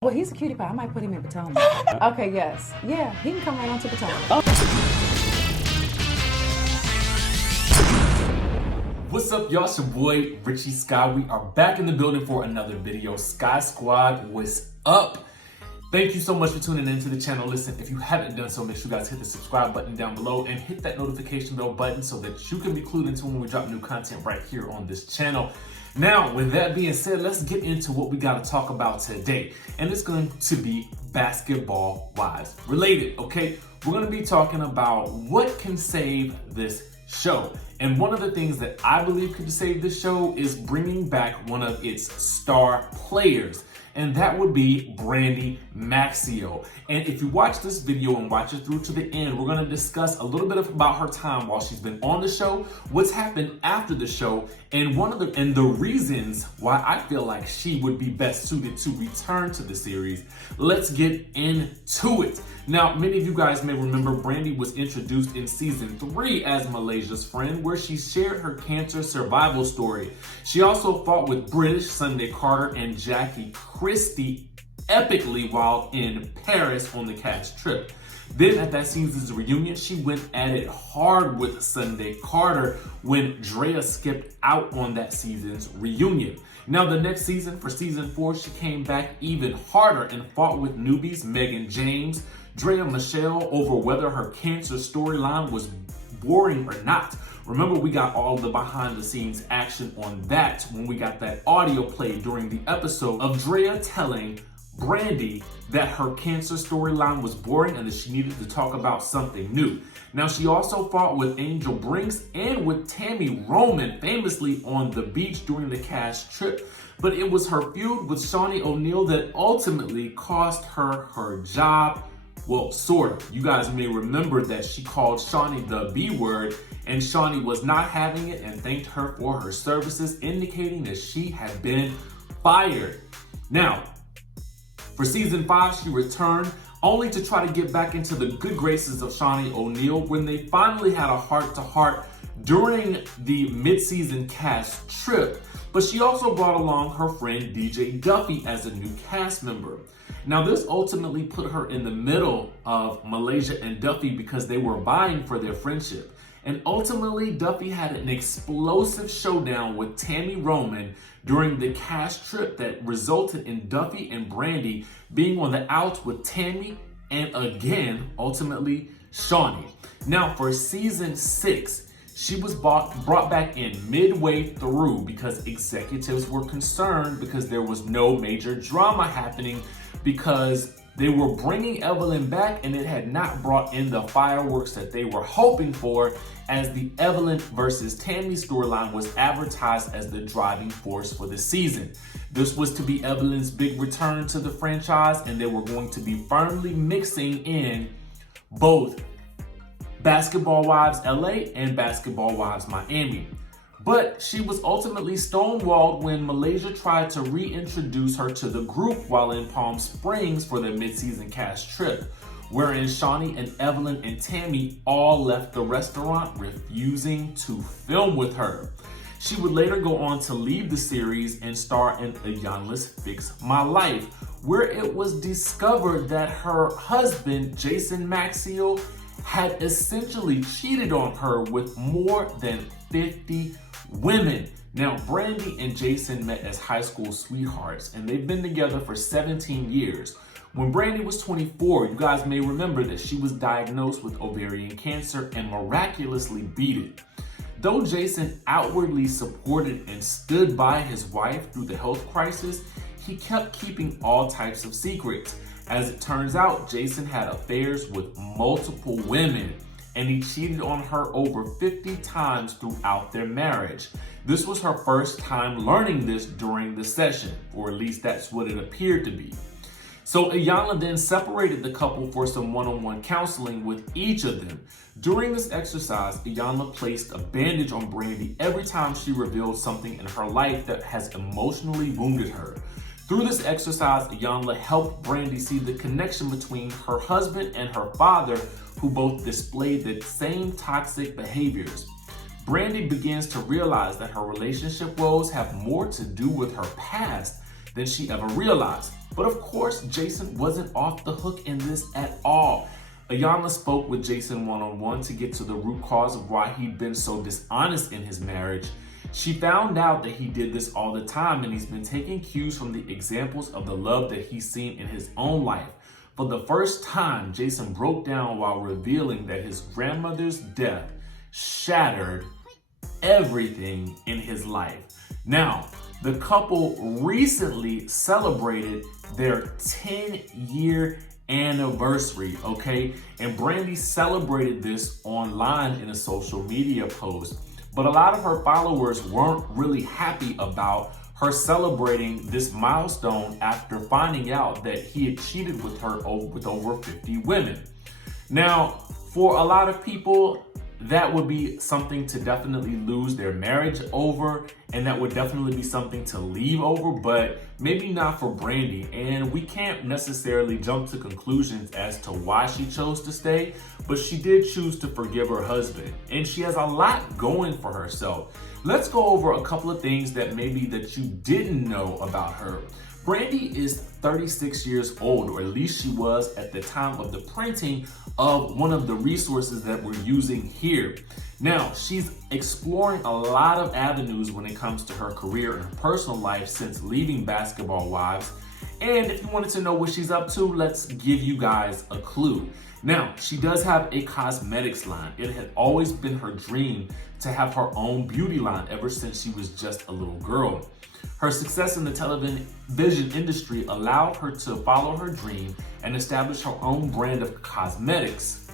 Well, he's a cutie pie. I might put him in Potomac. Okay, yes. Yeah, he can come right on to Potomac. What's up, y'all? It's your boy, Richie Sky. We are back in the building for another video. Sky Squad, what's up? Thank you so much for tuning into the channel. Listen, if you haven't done so, make sure you guys hit the subscribe button down below and hit that notification bell button so that you can be clued into when we drop new content right here on this channel. Now, with that being said, let's get into what we got to talk about today. And it's going to be basketball wives related, okay? We're going to be talking about what can save this show. And one of the things that I believe could save this show is bringing back one of its star players. And that would be Brandi Maxiell. And if you watch this video and watch it through to the end, we're going to discuss a little bit about her time while she's been on the show, what's happened after the show, and the reasons why I feel like she would be best suited to return to the series. Let's get into it. Now, many of you guys may remember Brandi was introduced in season 3 as Malaysia's friend, where she shared her cancer survival story. She also fought with British Sunday Carter and Jackie Christie epically while in Paris on the cast trip. Then at that season's reunion, she went at it hard with Sunday Carter when Drea skipped out on that season's reunion. Now the next season, for season 4, she came back even harder and fought with newbies Megan James, Drea Michelle over whether her cancer storyline was boring or not. Remember, we got all the behind the scenes action on that when we got that audio played during the episode of Drea telling Brandi that her cancer storyline was boring and that she needed to talk about something new. Now, she also fought with Angel Brinks and with Tammy Roman famously on the beach during the cast trip, but it was her feud with Shaunie O'Neal that ultimately cost her her job. Well, sort of. You guys may remember that she called Shaunie the B word, and Shaunie was not having it and thanked her for her services, indicating that she had been fired. Now, for season 5, she returned only to try to get back into the good graces of Shaunie O'Neal when they finally had a heart-to-heart during the mid-season cast trip. But she also brought along her friend DJ Duffy as a new cast member. Now, this ultimately put her in the middle of Malaysia and Duffy because they were vying for their friendship. And ultimately, Duffy had an explosive showdown with Tammy Roman during the cast trip that resulted in Duffy and Brandi being on the outs with Tammy and again, ultimately, Shaunie. Now, for season 6, she was brought back in midway through because executives were concerned because there was no major drama happening because they were bringing Evelyn back and it had not brought in the fireworks that they were hoping for, as the Evelyn versus Tammy storyline was advertised as the driving force for the season. This was to be Evelyn's big return to the franchise, and they were going to be firmly mixing in both Basketball Wives LA and Basketball Wives Miami. But she was ultimately stonewalled when Malaysia tried to reintroduce her to the group while in Palm Springs for their mid-season cast trip, wherein Shaunie and Evelyn and Tammy all left the restaurant, refusing to film with her. She would later go on to leave the series and star in Ayanla's Fix My Life, where it was discovered that her husband, Jason Maxiell, had essentially cheated on her with more than 50 women. Now, Brandi and Jason met as high school sweethearts, and they've been together for 17 years. When Brandi was 24, you guys may remember that she was diagnosed with ovarian cancer and miraculously beat it. Though Jason outwardly supported and stood by his wife through the health crisis, he kept keeping all types of secrets. As it turns out, Jason had affairs with multiple women, and he cheated on her over 50 times throughout their marriage. This was her first time learning this during the session, or at least that's what it appeared to be. So Ayanla then separated the couple for some one-on-one counseling with each of them. During this exercise, Ayanla placed a bandage on Brandi every time she revealed something in her life that has emotionally wounded her. Through this exercise, Ayanla helped Brandi see the connection between her husband and her father, who both displayed the same toxic behaviors. Brandi begins to realize that her relationship woes have more to do with her past than she ever realized. But of course, Jason wasn't off the hook in this at all. Ayanna spoke with Jason one-on-one to get to the root cause of why he'd been so dishonest in his marriage. She found out that he did this all the time, and he's been taking cues from the examples of the love that he's seen in his own life. For the first time, Jason broke down while revealing that his grandmother's death shattered everything in his life. Now, the couple recently celebrated their 10-year anniversary, okay? And Brandi celebrated this online in a social media post. But a lot of her followers weren't really happy about her celebrating this milestone after finding out that he had cheated with her with over 50 women. Now, for a lot of people, that would be something to definitely lose their marriage over, and that would definitely be something to leave over, but maybe not for Brandi. And we can't necessarily jump to conclusions as to why she chose to stay, but she did choose to forgive her husband, and she has a lot going for herself. Let's go over a couple of things that maybe that you didn't know about her. Brandi is 36 years old, or at least she was at the time of the printing of one of the resources that we're using here. Now, she's exploring a lot of avenues when it comes to her career and her personal life since leaving Basketball Wives. And if you wanted to know what she's up to, let's give you guys a clue. Now, she does have a cosmetics line. It had always been her dream to have her own beauty line ever since she was just a little girl. Her success in the television industry allowed her to follow her dream and establish her own brand of cosmetics.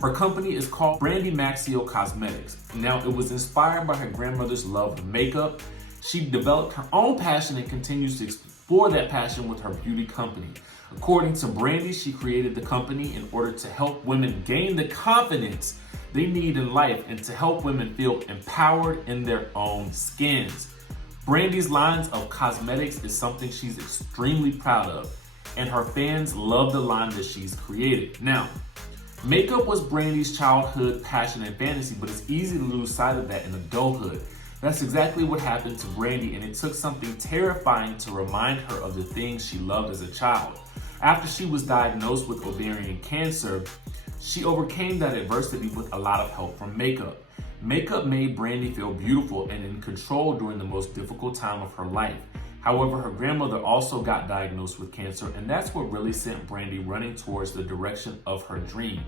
Her company is called BRANDI Maxiell Cosmetics. Now, it was inspired by her grandmother's love of makeup. She developed her own passion and continues to explore that passion with her beauty company. According to Brandi, she created the company in order to help women gain the confidence they need in life and to help women feel empowered in their own skins. Brandi's lines of cosmetics is something she's extremely proud of, and her fans love the line that she's created. Now, makeup was Brandi's childhood passion and fantasy, but it's easy to lose sight of that in adulthood. That's exactly what happened to Brandi, and it took something terrifying to remind her of the things she loved as a child. After she was diagnosed with ovarian cancer, she overcame that adversity with a lot of help from makeup. Makeup made Brandi feel beautiful and in control during the most difficult time of her life. However, her grandmother also got diagnosed with cancer, and that's what really sent Brandi running towards the direction of her dream.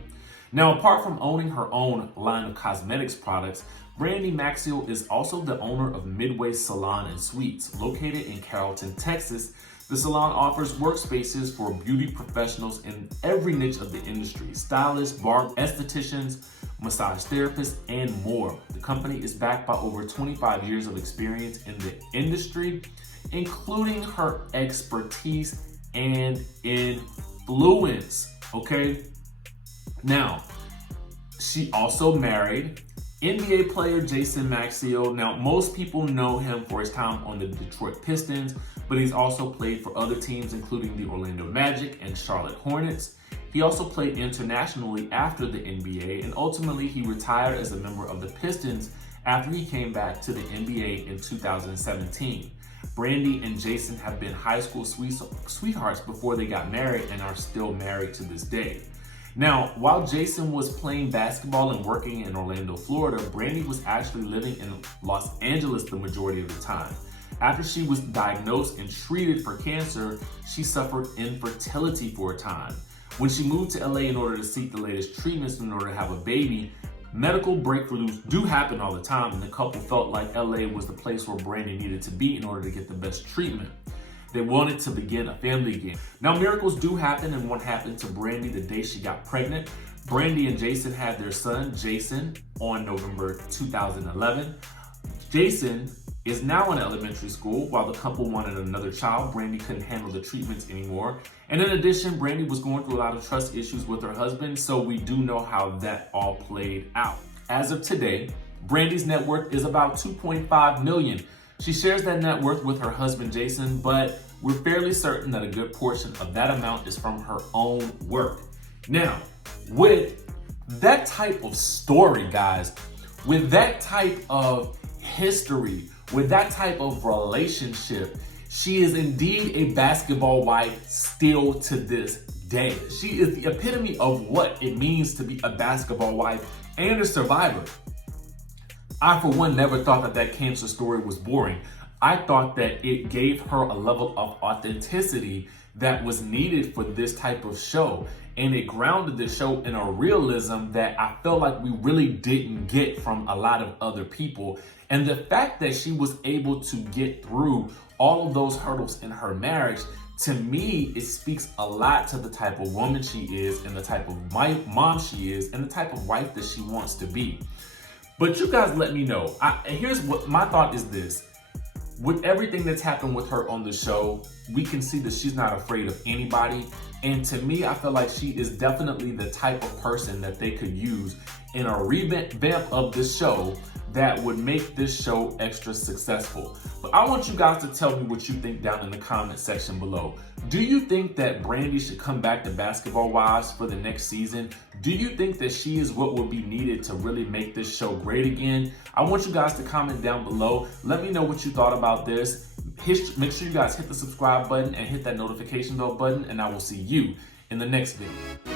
Now, apart from owning her own line of cosmetics products, BRANDI Maxiell is also the owner of Midway Salon and Suites, located in Carrollton, Texas. The salon offers workspaces for beauty professionals in every niche of the industry: stylists, barb, estheticians, massage therapists, and more. The company is backed by over 25 years of experience in the industry, including her expertise and influence, okay? Now, she also married NBA player Jason Maxiell. Now, most people know him for his time on the Detroit Pistons, but he's also played for other teams, including the Orlando Magic and Charlotte Hornets. He also played internationally after the NBA, and ultimately he retired as a member of the Pistons after he came back to the NBA in 2017. Brandi and Jason have been high school sweethearts before they got married and are still married to this day. Now, while Jason was playing basketball and working in Orlando, Florida, Brandi was actually living in Los Angeles the majority of the time. After she was diagnosed and treated for cancer, she suffered infertility for a time. When she moved to LA in order to seek the latest treatments in order to have a baby, medical breakthroughs do happen all the time, and the couple felt like LA was the place where Brandi needed to be in order to get the best treatment. They wanted to begin a family again. Now, miracles do happen, and one happened to Brandi the day she got pregnant. Brandi and Jason had their son, Jason, on November 2011. Jason is now in elementary school. While the couple wanted another child, Brandi couldn't handle the treatments anymore. And in addition, Brandi was going through a lot of trust issues with her husband, so we do know how that all played out. As of today, Brandi's net worth is about $2.5 million. She shares that net worth with her husband, Jason, but we're fairly certain that a good portion of that amount is from her own work. Now, with that type of story, guys, with that type of history, with that type of relationship, She is indeed a basketball wife still to this day. She is the epitome of what it means to be a basketball wife and a survivor. I, for one, never thought that that cancer story was boring. I thought that it gave her a level of authenticity that was needed for this type of show. And it grounded the show in a realism that I felt like we really didn't get from a lot of other people. And the fact that she was able to get through all of those hurdles in her marriage, to me, it speaks a lot to the type of woman she is and the type of mom she is and the type of wife that she wants to be. But you guys let me know. Here's what my thought is this. With everything that's happened with her on the show, we can see that she's not afraid of anybody. And to me, I feel like she is definitely the type of person that they could use in a revamp of this show that would make this show extra successful. But I want you guys to tell me what you think down in the comment section below. Do you think that Brandi should come back to Basketball Wives for the next season? Do you think that she is what will be needed to really make this show great again? I want you guys to comment down below. Let me know what you thought about this. Make sure you guys hit the subscribe button and hit that notification bell button, and I will see you in the next video.